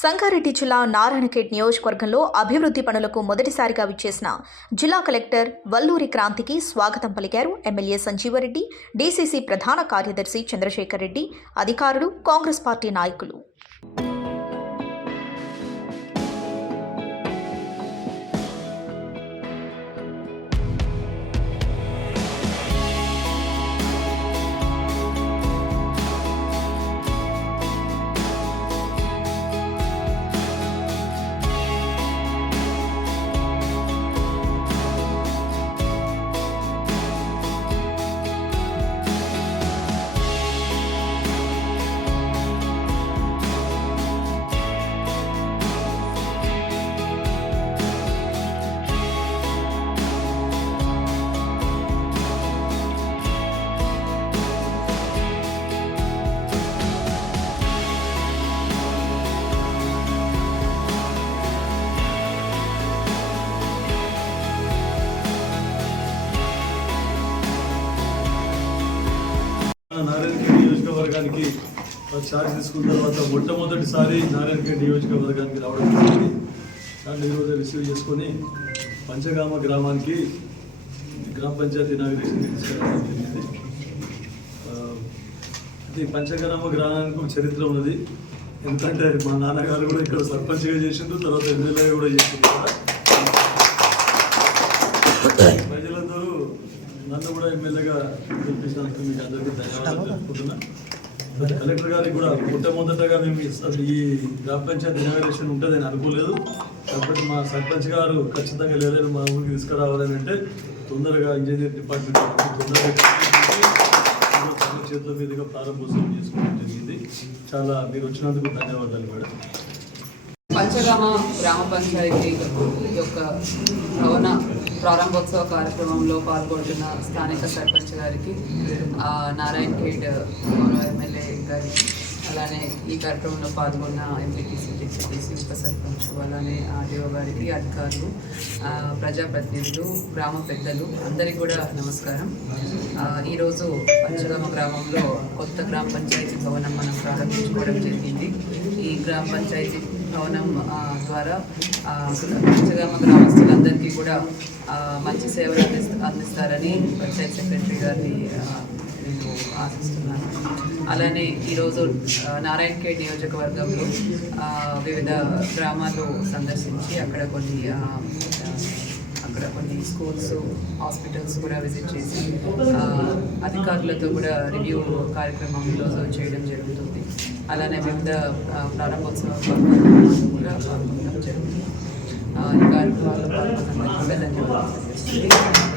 సంగారెడ్డి జిల్లా నారాయణఖేడ్ నియోజకవర్గంలో అభివృద్ధి పనులకు మొదటిసారిగా విచ్చేసిన జిల్లా కలెక్టర్ వల్లూరి క్రాంతికి స్వాగతం పలికారు ఎమ్మెల్యే సంజీవరెడ్డి, డీసీసీ ప్రధాన కార్యదర్శి చంద్రశేఖర్ రెడ్డి, అధికారులు, కాంగ్రెస్ పార్టీ నాయకులు. నారాయణఖేడ్ నియోజకవర్గానికి ఛార్జ్ తీసుకున్న తర్వాత మొట్టమొదటిసారి నారాయణఖేడ్ నియోజకవర్గానికి రావడం జరిగింది. దాన్ని ఈరోజు రిసీవ్ చేసుకొని పంచగామ గ్రామానికి గ్రామ పంచాయతీ ఇనాగ్రేషన్ తీసుకురావడం జరిగింది. ఇది పంచగ్రామ గ్రామానికి ఒక చరిత్ర ఉన్నది. ఎందుకంటే మా నాన్నగారు కూడా ఇక్కడ సర్పంచ్గా చేసిండ్రు, తర్వాత ఎమ్మెల్యేగా కూడా చేసిండ్రు. ప్రజలందరూ నన్ను కూడా ఎమ్మెల్యేగా గెలిపించినందుకు మీకు అందరికీ ధన్యవాదాలు తెలుపుకుంటున్నా. కలెక్టర్ గారికి కూడా మొట్టమొదటగా మేము ఈ గ్రామ పంచాయతీ ఇనాగ్రేషన్ ఉంటుందని అనుకోలేదు. కాబట్టి మా సర్పంచ్ గారు ఖచ్చితంగా లేదు మా ఊరికి తీసుకురావాలని అంటే తొందరగా ఇంజనీర్ డిపార్ట్మెంట్ తొందరగా చేతుల మీదుగా ప్రారంభోత్సవం చేసుకోవడం జరిగింది. చాలా మీరు వచ్చినందుకు ధన్యవాదాలు మేడం. పంచగామ గ్రామ పంచాయతీ యొక్క భవన ప్రారంభోత్సవ కార్యక్రమంలో పాల్గొంటున్న స్థానిక సర్పంచ్ గారికి, నారాయణఖేడ్ ఎమ్మెల్యే గారికి, అలానే ఈ కార్యక్రమంలో పాల్గొన్న ఎంపీటీసీ, డిప్యూటీసీ, ఉప సర్పంచ్, అలానే ఆర్డీఓ గారికి, అధికారులు, ప్రజాప్రతినిధులు, గ్రామ పెద్దలు అందరికీ కూడా నమస్కారం. ఈరోజు పంచగామ గ్రామంలో కొత్త గ్రామ పంచాయతీ భవనం మనం ప్రారంభించుకోవడం జరిగింది. ఈ గ్రామ పంచాయతీ భవనం ద్వారా పంచగామ గ్రామస్తులందరికీ కూడా మంచి సేవలు అందిస్తారని పంచాయత్ సెక్రటరీ గారిని నేను ఆశిస్తున్నాను. అలానే ఈరోజు నారాయణఖేడ్ నియోజకవర్గంలో వివిధ గ్రామాలు సందర్శించి అక్కడ కొన్ని స్కూల్స్, హాస్పిటల్స్ కూడా విజిట్ చేసి అధికారులతో కూడా రివ్యూ కార్యక్రమంలో చేయడం జరుగుతుంది. అలానే వివిధ ప్రారంభోత్సవ కూడా పాల్గొనడం జరుగుతుంది. ఈ కార్యక్రమాల్లో పాల్గొన్న ధన్యవాదాలు.